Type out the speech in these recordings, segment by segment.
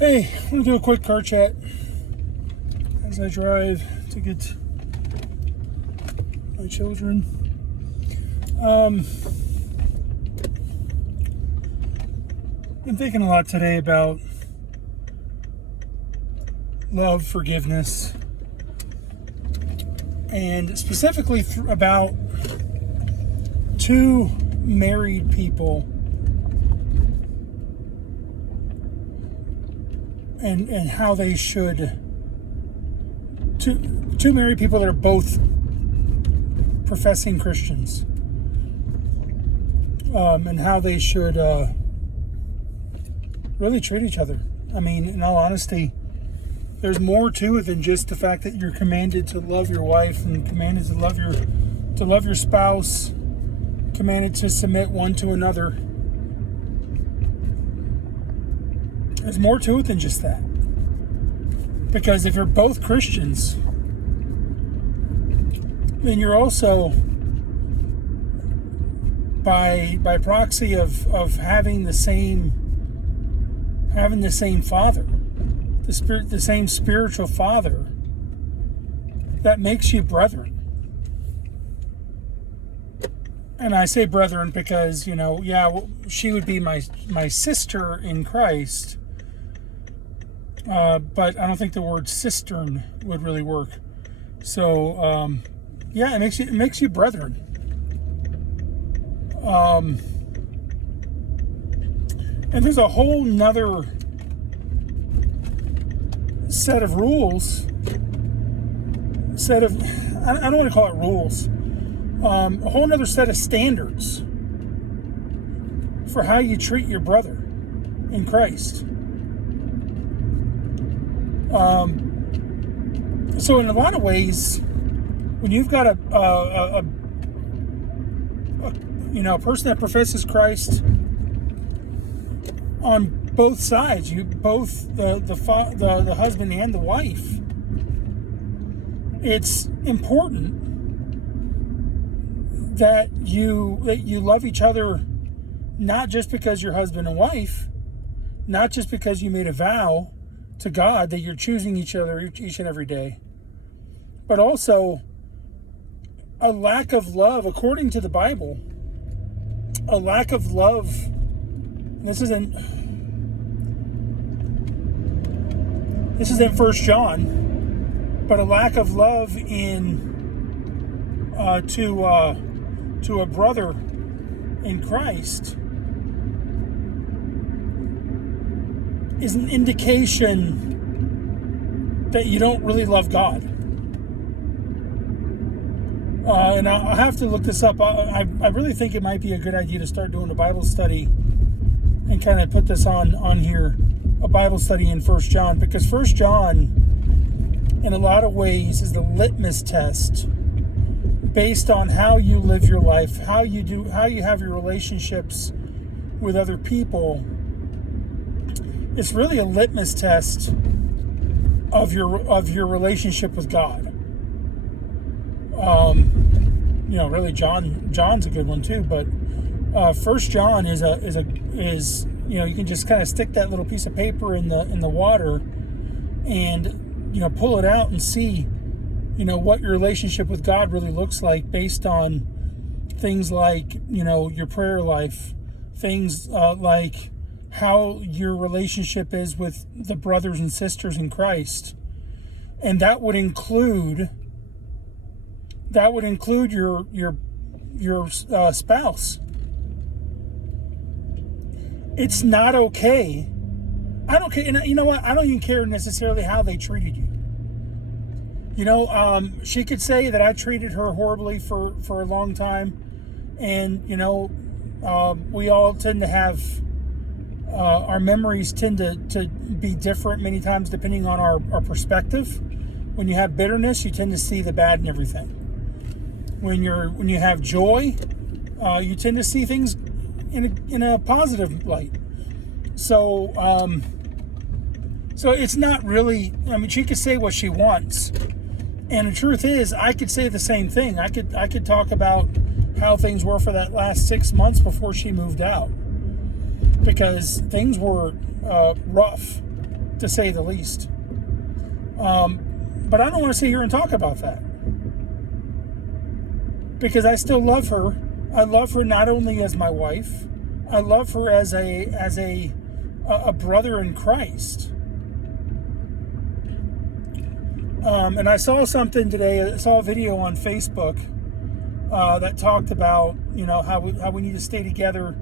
Hey, I'm going to do a quick car chat as I drive to get my children. Been thinking a lot today about love, forgiveness, and specifically about two married people and how they should, two married people that are both professing Christians, and how they should really treat each other. I mean, in all honesty, there's more to it than just the fact that you're commanded to love your wife and commanded to love your spouse, commanded to submit one to another. There's more to it than just that. Because if you're both Christians, then you're also, by proxy of having the same Father, the same spiritual Father, that makes you brethren. And I say brethren because, she would be my sister in Christ. But I don't think the word cistern would really work. So, it makes you brethren. And there's a whole nother set of rules. I don't want to call it rules. A whole nother set of standards for how you treat your brother in Christ. So in a lot of ways, when you've got a person that professes Christ on both sides, the husband and the wife, it's important that you love each other, not just because you're husband and wife, not just because you made a vow to God that you're choosing each other each and every day, but also a lack of love, according to the Bible, a lack of love. This isn't 1 John, but a lack of love to a brother in Christ is an indication that you don't really love God. And I'll have to look this up. I really think it might be a good idea to start doing a Bible study and kind of put this on here, a Bible study in 1 John, because 1 John, in a lot of ways, is the litmus test based on how you live your life, how you have your relationships with other people. It's really a litmus test of your relationship with God. Really John's a good one too, but 1 John is you can just kind of stick that little piece of paper in the water and pull it out and see what your relationship with God really looks like based on things like your prayer life, things like how your relationship is with the brothers and sisters in Christ. And that would include your spouse. It's not okay. I don't care. You know what? I don't even care necessarily how they treated you. She could say that I treated her horribly for a long time. And, we all tend to have, our memories tend to be different many times depending on our perspective. When you have bitterness, you tend to see the bad in everything. When you have joy, you tend to see things in a positive light. So it's not really. I mean, she could say what she wants, and the truth is, I could say the same thing. I could talk about how things were for that last 6 months before she moved out, because things were rough to say the least. But I don't want to sit here and talk about that, because I still love her. I love her not only as my wife, I love her as a brother in Christ. And I saw something today. I saw a video on Facebook that talked about, how we need to stay together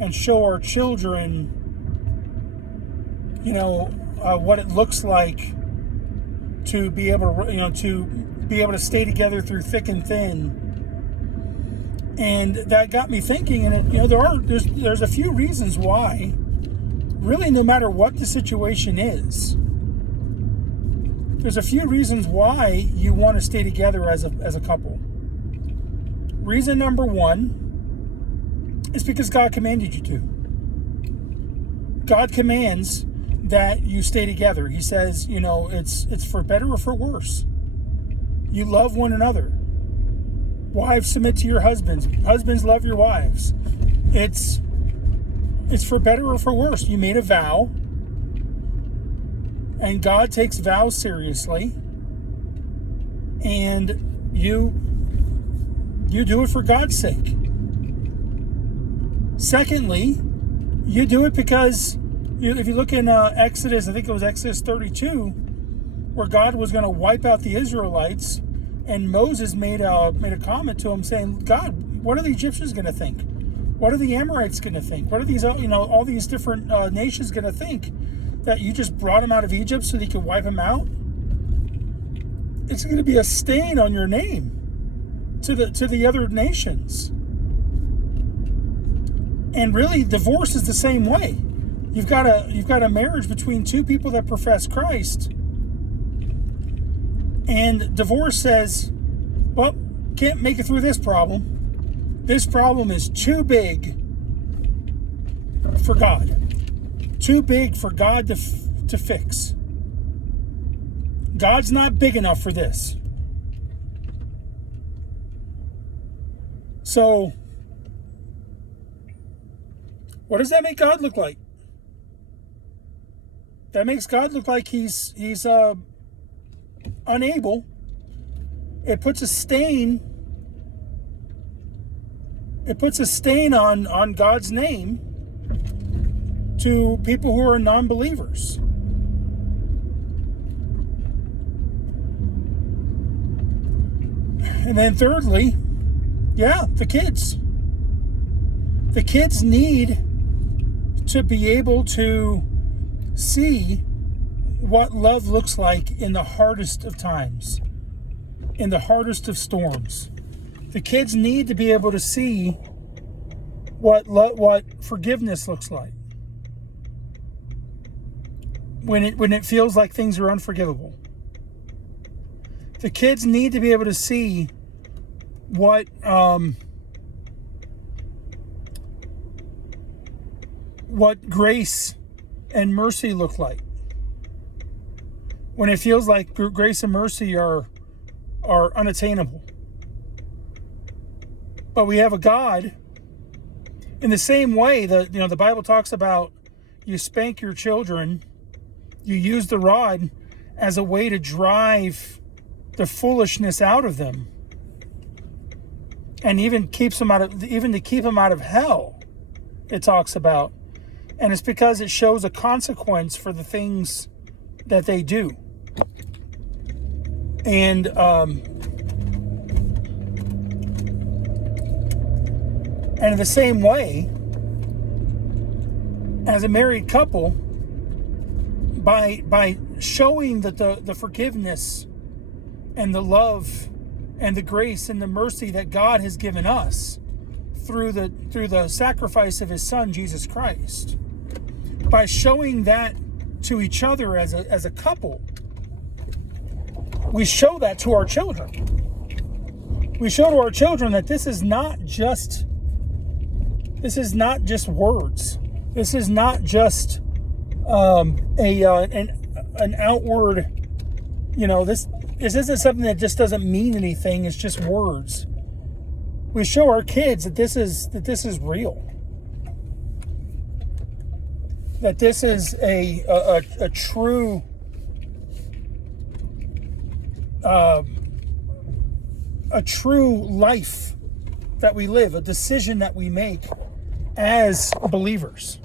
and show our children, what it looks like to be able to stay together through thick and thin. And that got me thinking. And there's a few reasons why, really, no matter what the situation is, there's a few reasons why you want to stay together as a couple. Reason number one is because God commanded you to. God commands that you stay together. He says, it's for better or for worse. You love one another. Wives, submit to your husbands. Husbands, love your wives. It's for better or for worse. You made a vow, and God takes vows seriously, and you do it for God's sake. Secondly, you do it because if you look in Exodus, I think it was Exodus 32, where God was going to wipe out the Israelites, and Moses made a comment to him saying, God, what are the Egyptians going to think? What are the Amorites going to think? What are these, all these different nations going to think? That you just brought them out of Egypt so that you could wipe them out? It's going to be a stain on your name to the other nations. And really, divorce is the same way. You've got a marriage between two people that profess Christ, and divorce says, well, can't make it through this problem. This problem is too big for God. Too big for God to fix. God's not big enough for this. So, what does that make God look like? That makes God look like he's unable. It puts a stain. It puts a stain on God's name to people who are non-believers. And then thirdly, the kids. The kids need to be able to see what love looks like in the hardest of times, in the hardest of storms. The kids need to be able to see what forgiveness looks like when it feels like things are unforgivable. The kids need to be able to see what grace and mercy look like when it feels like grace and mercy are unattainable. But we have a God, in the same way that the Bible talks about, you spank your children, you use the rod as a way to drive the foolishness out of them, and even to keep them out of hell. It talks about, and it's because it shows a consequence for the things that they do. And in the same way, as a married couple, by showing that the forgiveness and the love and the grace and the mercy that God has given us through the sacrifice of his son, Jesus Christ, by showing that to each other as a couple, we show that to our children. We show to our children that this is not just words. This is not just an outward, this isn't something that just doesn't mean anything. It's just words. We show our kids that this is real. that this is a true a true life that we live, a decision that we make as believers.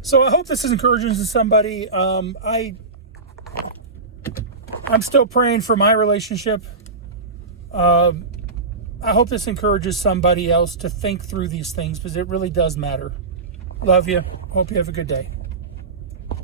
So I hope this is encouraging to somebody. I'm still praying for my relationship. I hope this encourages somebody else to think through these things, because it really does matter. Love you. Hope you have a good day.